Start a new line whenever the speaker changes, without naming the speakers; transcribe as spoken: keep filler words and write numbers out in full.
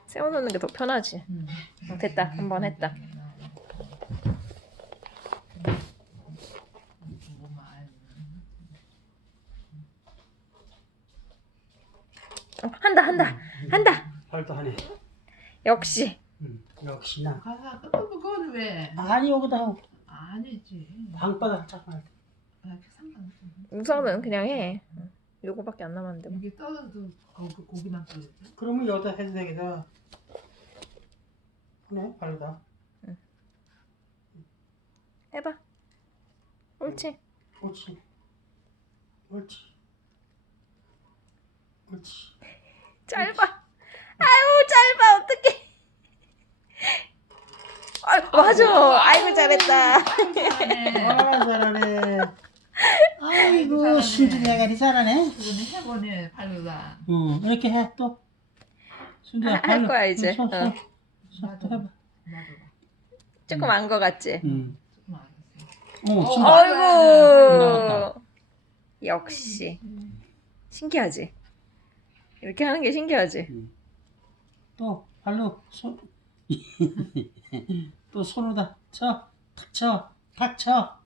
세워놓는 게 더 편하지.
음.
어, 됐다. 한 번 했다. 어, 한다 한다 한다.
발도 하네.
역시.
응, 역시나.
아, 그건 왜?
아니 여기다 하고
아니지.
방바닥 잠깐.
아, 상관없어.
우선은 그냥 해. 요거밖에 안 남았는데.
이게 떨어져도 고, 고기만 떨어져.
그러면 여기다 해도 되겠다. 그래 발로다.
해봐. 옳지.
옳지. 옳지. 옳지.
짧아. 아유 짧아 어떡해. 아 맞아. 아이고 잘했다.
잘하네.
아 잘하네. 아이고 순준이가 잘하네.
그거는 해보네 발로다.
응 이렇게 해 또. 순준아
할
발로.
거야, 이제.
손, 손,
어.
손, 또 해봐.
나도
조금 안 거 같지.
응.
조금 알았어.
어
어,
순간.
아이고. 역시. 신기하지. 이렇게 하는 게 신기하지.
응. 또 발로 손. 또 손으로다 쳐. 탁 쳐. 탁 쳐.